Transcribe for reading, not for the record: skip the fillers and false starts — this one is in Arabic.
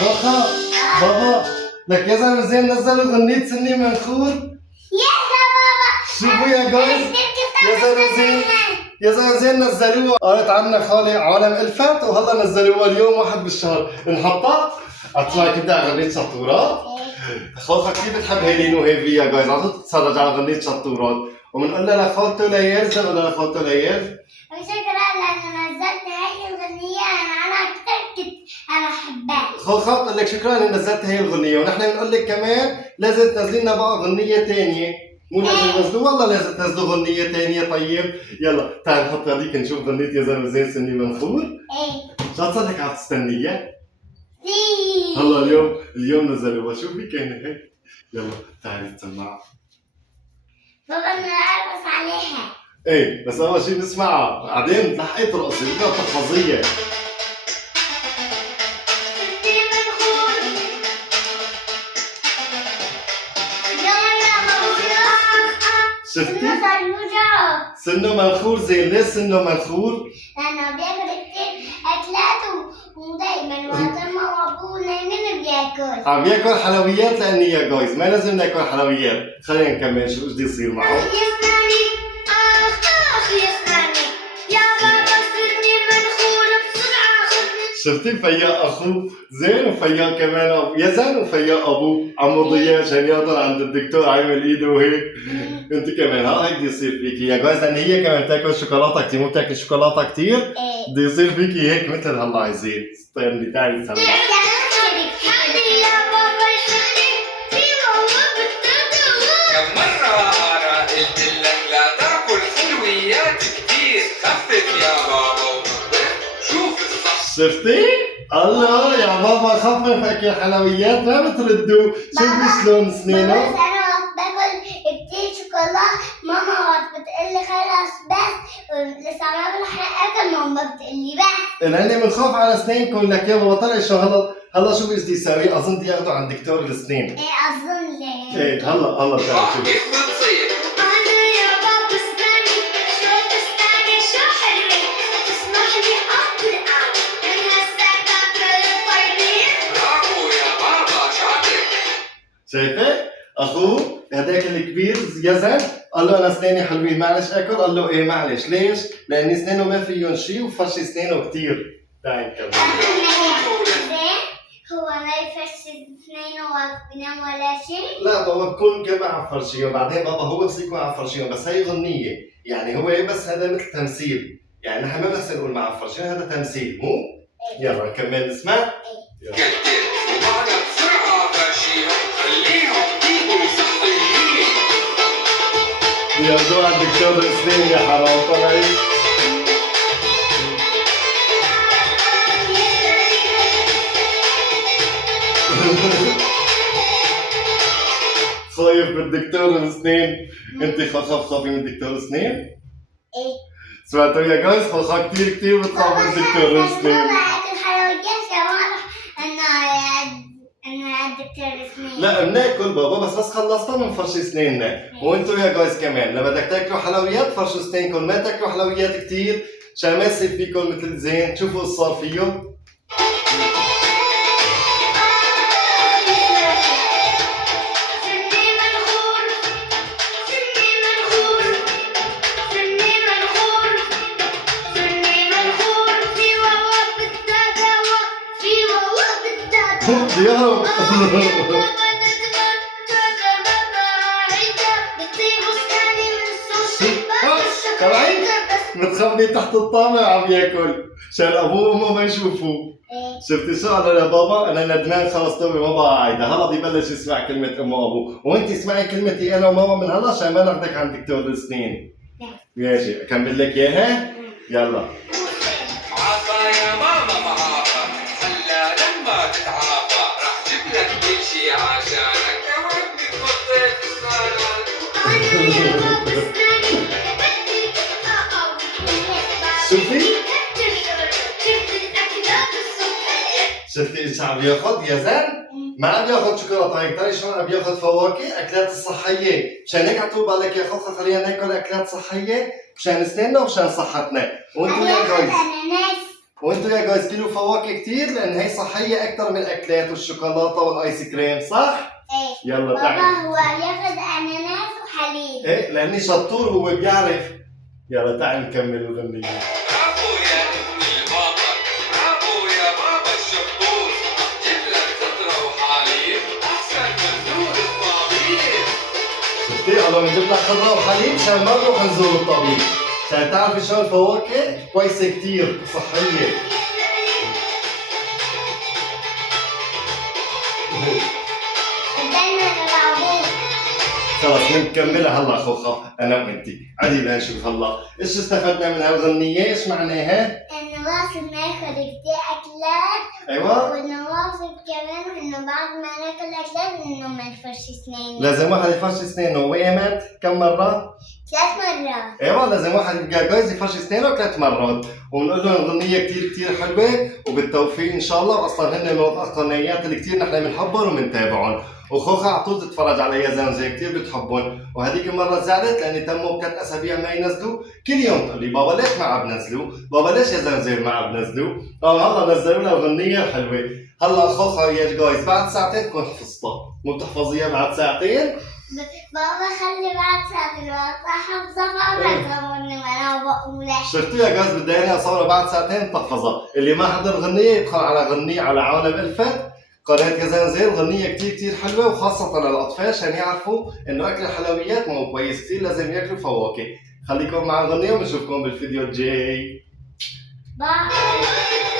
بابا بابا لك يا زلمه زين نزلوا غنية سني منخور. يلا بابا شوفوا يا جايز يا زلمه زين يا زلمه زين نزلوها. قالت عنا خالي عالم الفات وهلا نزلوها اليوم 1 بالشهر نحطها. اطلع كده غنية شطورات. خالتها كثير بتحب هيلين وهيفي يا جايز عم تتفرج على غنية شطورات وبنقول لها لخالته ليال ولا لخالته ليال. شكرا لأن نزلت هاي الغنية أنا كتير كنت أنا أحبها. خالتها بتقول لك شكرا اني نزلت هي الغنية ونحن بنقول لك كمان لازم تنزلي لنا بقى غنية ثانية. مو لازم تنزلوا والله لازم تنزلوا غنية ثانية. طيب يلا تعال نحط هذيك نشوف غنية يا زلمة زين سني منخور. إيه شو تصدق عم تستنيها؟ زين. هلا اليوم نزلوها. شوفي كان هيك. يلا تعالي نسمعها. بابا نرقص عليها. ايه بس اول شيء نسمعها بعدين تلحقي ترقصي بدها تحفظيها. شفتي؟ سنه منخور زين. ليش سنه منخور؟ لأنه بياكل كتير أكلات ودايما وقت ما وأبوه نايمين بياكل. عم ياكل حلويات لاني يا جايز ما لازم ناكل حلويات. خلينا نكمل شو بده يصير معه. يسمعني آخ يسمعني يا بابا سني منخور بسرعة خذني. شفتي فيا اخوه زين وفيا كمان يا زين وفيا ابوه عمو ضياء عشان يقدر عند الدكتور عامل ايده وهيك. انت كمان هيك بده يصير فيكي يا جايز لان هي كمان تاكل شوكولاته كثير. مو بتاكل شوكولاته كثير بده يصير فيكي هيك مثل هلا عايزين. استني تعالي سمع. كم مرة أنا قلت لك لا تاكل حلويات كتير. خفف يا بابا ونظف شوف الصح. شفتي؟ الله يا بابا خفف اكل حلويات ما بتردوا. شوفي شلون سنينه. بس أنا وقت باكل كتير شوكولا ماما وقت بتقلي خلاص بس لسه ما بلحق آكل ماما بتقلي بس. لاني بنخاف على سنينكم. لك يا بابا طلع شو هلا شو بدي يساوي؟ اظن بدي ياخذوا عند دكتور الاسنان. إيه أظن ليه. ايه هلا تعال شوف. كيف بتصير؟ أنا يا بابا اسمعني شو تستني شو حلوة تسمح لي أحكي من هسه تاكل طيبين. برافو يا بابا شاطر. شايفه؟ اخوه هذاك الكبير يزن قال له انا اسناني حلوين معلش اكل. قال له ايه معلش. ليش؟ لان اسنانه ما فيهم شيء وفرش اسنانه كثير. تعال نكمل. هو ما يفرش اثنين وقت بينام ولا شيء. لا بابا بكون كمان عم فرشيهم بعدين. بابا هو بس يكون عم فرشيهم بس هي غنية يعني هو بس هذا مثل تمثيل. يعني نحن ما بس نقول مع فرشيهم هذا تمثيل مو؟ يلا نكمل نسمع. يلا. كتير وأنا بسرعة فرشيهم خليهم يجيبوا صحيين. بياخذوه عند دكتور الاسنان يا حرام طلعي. خايف من دكتور الاسنان. انت خافي من دكتور الاسنان؟ ايه سمعتوا يا جايز خلخة كتير بتخاف من دكتور الاسنان. بابا اكل حلويات يا واضح انه عند دكتور الاسنان. لا بناكل بابا بس خلصنا من فرش اسناننا. وانتوا يا جايز كمان لما بدك تاكلوا حلويات فرشوا اسنانكم. ما تاكلوا حلويات كتير عشان ما يصير فيكم مثل زين. شوفوا ايش صار فيه. يهرب. طلعي متخبي تحت الطاولة عم ياكل عشان ابوه وامه ما يشوفوه. شفتي شو قال يا بابا؟ انا ندمان خلص توي ما بقى عايده. هلا بده يبلش يسمع كلمة امه وابوه وانت اسمعي كلمتي انا وماما من هلا عشان ما ناخذك عند دكتور الاسنان. ماشي اكمل لك اياها؟ يلا. عافا يا ماما معافى هلا لما تتعافى راح جيب لك كل شي عشانك يا ودي تفضل شوفي شفتي ايش عم ياخذ يا زين؟ ما عم ياخذ شوكولاته. هيك ترى شلون عم ياخذ فواكه اكلات الصحيه. مشان هيك عطول بالك يا خوخه خلينا ناكل اكلات صحيه مشان اسناننا ومشان صحتنا. وانتم يا جايز اناناس وانتوا يا جايز كلوا فواكه كتير لان هي صحيه اكثر من الاكلات والشوكولاته والايس كريم، صح؟ ايه يلا بابا تعال. هو ياخد اناناس وحليب. ايه لاني شطور هو بيعرف. يلا تعال نكمل الغنية. برافو يا ابن البابا، برافو يا بابا الشطور، جيب لك خضرة وحليب أحسن من نور الطبيب. شفتي قالوا بنجيب لك خضره وحليب مشان ما نروح نزور الطبيب، عشان تعرفي شو الفواكه كويسه كتير صحيه. بدنا نلعبوه. خلص نكملها هلا خوخه انا وانتي، عادي لنشوف هلا ايش استفدنا من هالغنيه، ايش معناها؟ انه لازم ناكل كتير اكلات. ايوه والنوافذ كمان انه بعد ما ناكل اكلات انه ما نفرش اسناننا. لازم واحد يفرش اسنانه ويمت كم مره؟ 3 مرات. ايوه لازم واحد يبقى جايز يفرش اسنانه 3 مرات، ونقول لهم الغنيه كتير كتير حلوه وبالتوفيق ان شاء الله، واصلا هن من القنيات اللي كتير نحن بنحبهم وبنتابعهم، وخوخه على طول تتفرج على يا زنزه كتير بتحبهم، وهذيك المره زعلت لاني تموا 3 اسابيع ما ينزلوا، كل يوم تقول لي بابا ليش ما عم بنزلوا؟ بابا ليش يا زنزه ما عم بنزلوا؟ هلا نزلوا لنا الغنيه الحلوه، هلا خوخه يا جايز بعد ساعتين تكون حفظتها، مو بتحفظيها بعد ساعتين؟ بابا خلي بعد ساعة الوقت حافظة بابا زماني وانا بقولها. شفتوا يا جايز بدي انا اصورها بعد ساعتين تحفظها، اللي ما حضر غنية يدخل على غنية على عالم الفت قناة يا زنزير، غنية كتير كتير حلوة وخاصة للأطفال عشان يعرفوا إنه أكل الحلويات مو كويس كتير، لازم ياكلوا فواكه. خليكم مع الغنية ونشوفكم بالفيديو الجاي. باي.